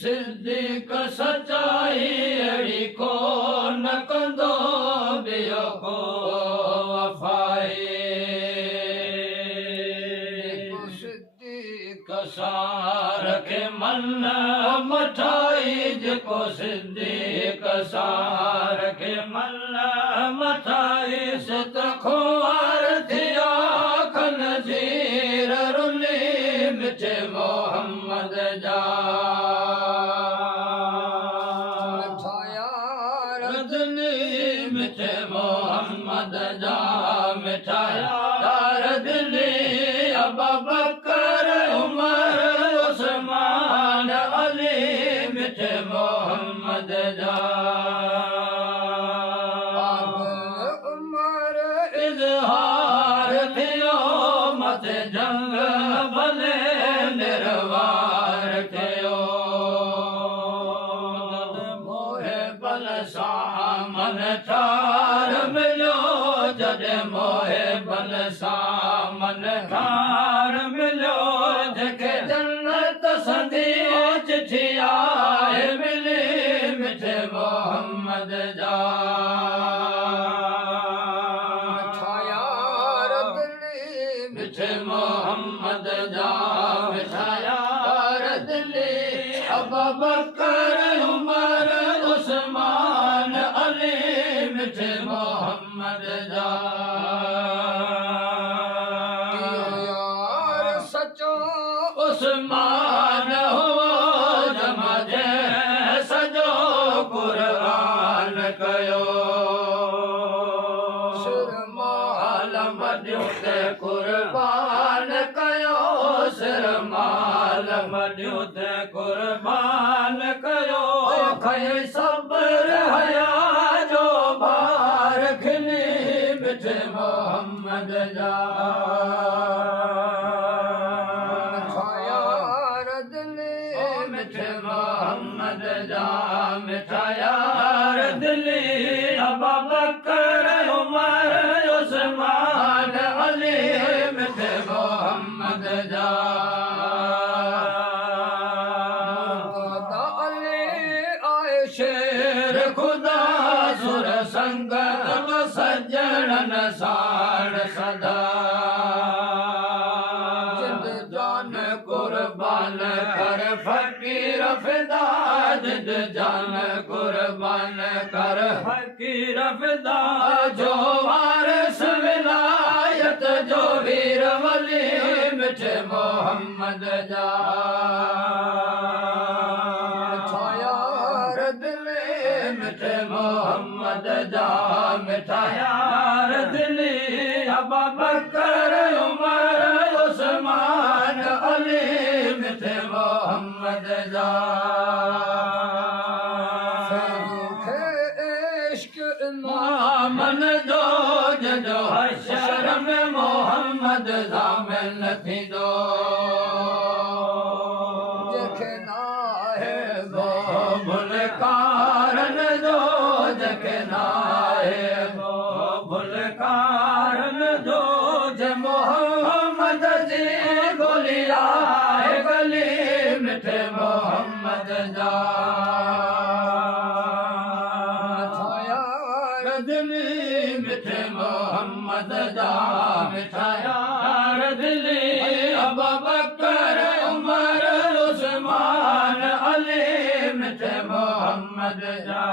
सिद्दीक़ सचाई अड़ी को न कंदो ॿियो को वफ़ाई सिद्दीक़ सां रखे मन मठाई जेको सिद्दीक़ सां रखे मन मठाई सत खुआर थिया खन जीर रुली मिठे मोहम्मद जा मिठे मोहम्मद जा मिठाया यार दिली अबू बकर उमर उस्मान अली मिठे मोहम्मद जा उमर इज़हार थियो मथे जंग भले निर्वार थियो मोहे बल सामन ठार मिलो जॾहिं मोहे बल सामन ठार मिलो जेके जन्नत संधी चिठी आहे मिली मिठे मोहम्मद जा यार दिली मिठे मोहम्मद जा यार दिली अबू बकर उमर उस्मान अली मिठे मोहम्मद जा यार सचो उस्मान हो जमा जे सजो क़ुरान कयो सिरमाल मडियो ते क़ुर्बान कयो सिरमाल मडियो ते क़ुर्बान कयो खयो सब्र हया जो भार खिली मिठे मोहम्मद जा यार दिली मिठे मोहम्मद जा मिठा यार दिली अबू बकर उमर उस्मान अली मिठे मोहम्मद जा शेर खुदा सुर संगत सज्जन साण सदा जिंद जान कुर्बान कर फकीर फिदा जिंद जान कुर्बान कर फकीर फिदा जो वारिस विलायत जो वीर वली मिठे मोहम्मद जा मिठे मोहम्मद जा मिठा यार दिली अबू बकर उमर उस्मान अली मिठे मोहम्मद जा इश्क इमामन जो जो हशर में मोहम्मद ज़ामिन थींदो जेके नाहे वो भुलकारन जो जेके नाहे वो भुलकारन जो जे मोहम्मद जी गोली आहे गली मिठे मोहम्मद जा यार दिली मिठे मोहम्मद जा मिठा यार दिली अबू बकर उमर उस्मान अली मिठे मोहम्मद जा